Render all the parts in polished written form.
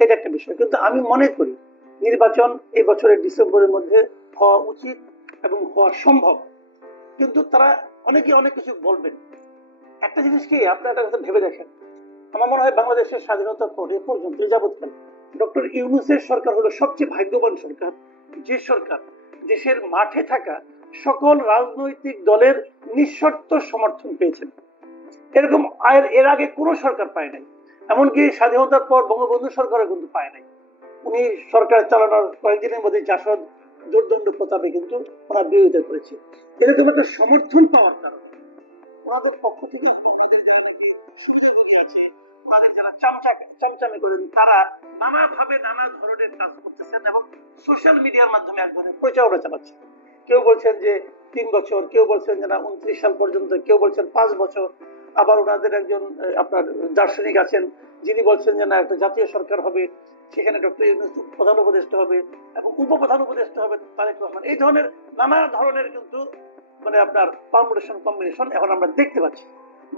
এটা একটা বিষয়। কিন্তু আমি মনে করি নির্বাচন এই বছরের ডিসেম্বরের মধ্যে হওয়া উচিত এবং হওয়া সম্ভব। কিন্তু তারা অনেকে অনেক কিছু বলবেন। একটা জিনিস কি আপনার একটা কথা ভেবে দেখেন, আমার মনে হয় বাংলাদেশের স্বাধীনতার পরে পর্যন্ত যাবৎকাল ডক্টর ইউনূসের সরকার হলো সবচেয়ে ভাগ্যবান সরকার, যে সরকার দেশের মাঠে থাকা সকল রাজনৈতিক দলের নিঃশর্ত সমর্থন পেয়েছেন। এরকম এর আগে কোনো সরকার পায় নাই। এমনকি স্বাধীনতার পর বঙ্গবন্ধু সরকারও কিন্তু পায় নাই। উনি সরকার চালানোর কয়েকদিনের মধ্যে জাসদ দুর্দণ্ড প্রতাপে কিন্তু ওরা বিরোধিতা করেছে। এরকম একটা সমর্থন পাওয়ার কারণে ওনাদের পক্ষ থেকে সুবিধাভোগী আছে, ওনাদের যারা চামচামি করেন তারা নানাভাবে নানা ধরনের কাজ করতেছেন এবং সোশ্যাল মিডিয়ার মাধ্যমে এক ধরনের প্রচারণা চালাচ্ছে। কেউ বলছেন যে 3 বছর, কেউ বলছেন যে না 29 সাল পর্যন্ত, কেউ বলছেন 5 বছর। আবার ওনাদের একজন আপনার দার্শনিক আছেন যিনি বলছেন যে না একটা জাতীয় সরকার হবে, সেখানে ডক্টর ইউনূস প্রধান উপদেষ্টা হবে এবং উপপ্রধান উপদেষ্টা হবে তারেক রহমান। এই ধরনের নানা ধরনের কিন্তু মানে আপনার পারমুটেশন কম্বিনেশন এখন আমরা দেখতে পাচ্ছি।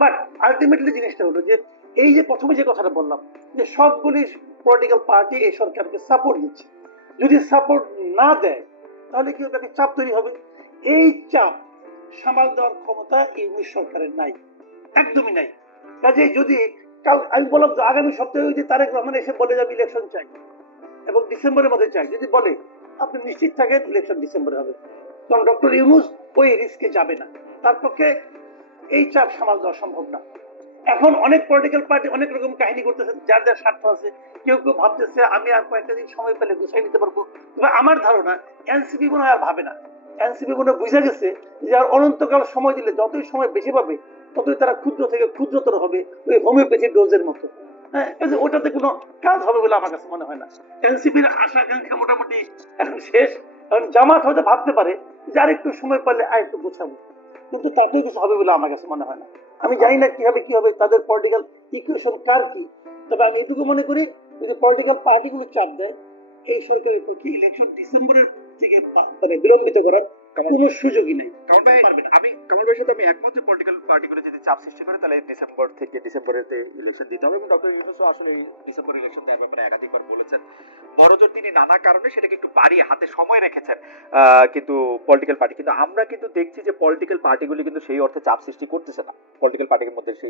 বাট আলটিমেটলি জিনিসটা হলো যে এই যে প্রথমে যে কথাটা বললাম যে সবগুলি পলিটিক্যাল পার্টি এই সরকারকে সাপোর্ট দিচ্ছে, যদি সাপোর্ট না দেয় তাহলে কি হবে, একটা চাপ তৈরি হবে। এই চাপ সামাল দেওয়ার ক্ষমতা ইউনূস সরকারের নাই, একদমই নাই। কাজে যদি কাল আমি বললাম যে আগামী সপ্তাহে যদি তারেক রহমান এসে বলে যে আমি ইলেকশন চাই এবং ডিসেম্বরের মধ্যে চাই, যদি বলে আপনি নিশ্চিত থাকেন ইলেকশন ডিসেম্বরে হবে, কারণ ডক্টর ইউনূস ওই রিস্কে যাবে না, তার পক্ষে এই চাপ সামাল দেওয়া সম্ভব না। এখন অনেক পলিটিক্যাল পার্টি অনেক রকম কাহিনী করতেছে, যার যার স্বার্থ আছে। কেউ কেউ ভাবতেছে আমি আর কয়েকটা দিন সময় পেলে গুছাই নিতে পারবো। তবে আমার ধারণা এনসিপি মনে হয় আর ভাবে না। এনসিপি মনে বুঝে গেছে যে আর অনন্তকাল সময় দিলে যতই সময় বেশি পাবে ততই তারা ক্ষুদ্র থেকে ক্ষুদ্রতর হবে, ওই হোমিওপ্যাথি ডোজের মতো। হ্যাঁ, ওটাতে কোনো কাজ হবে বলে আমার কাছে মনে হয় না। এনসিপির আশা আকাঙ্ক্ষা মোটামুটি এখন শেষ। কারণ জামাত হয়তো ভাবতে পারে যে আর একটু সময় পারলে আর একটু গোছাবো, কিন্তু তাতেও কিছু হবে বলে আমার কাছে মনে হয় না। আমি জানি না কি হবে তাদের পলিটিক্যাল ইকুয়েশন কার কি। তবে আমি এটুকু মনে করি যদি পলিটিক্যাল পার্টিগুলো চাপ দেয় এই সরকারের পক্ষে ইলেকশন ডিসেম্বরের থেকে মানে বিলম্বিত করার কোনো সুযোগই নাই। কামাল ভাইয়ের সাথে আমি একমত যে পলিটিক্যাল পার্টিগুলো যদি চাপ সৃষ্টি করে তাহলে ডিসেম্বর থেকে ডিসেম্বরেতে ইলেকশন দিতে হবে, এবং ডক্টর ইউনূসও আসলে ডিসেম্বর ইলেকশন দেওয়ার ব্যাপারে একাধিকবার বলেছেন। বড়জোর তিনি নানা কারণে সেটাকে একটু বাড়িয়ে হাতে সময় রেখেছেন কিন্তু পলিটিক্যাল পার্টি, কিন্তু আমরা কিন্তু দেখছি যে পলিটিক্যাল পার্টিগুলি কিন্তু সেই অর্থে চাপ সৃষ্টি করতেছে না। পলিটিক্যাল পার্টির মধ্যে সেই